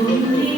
Thank you.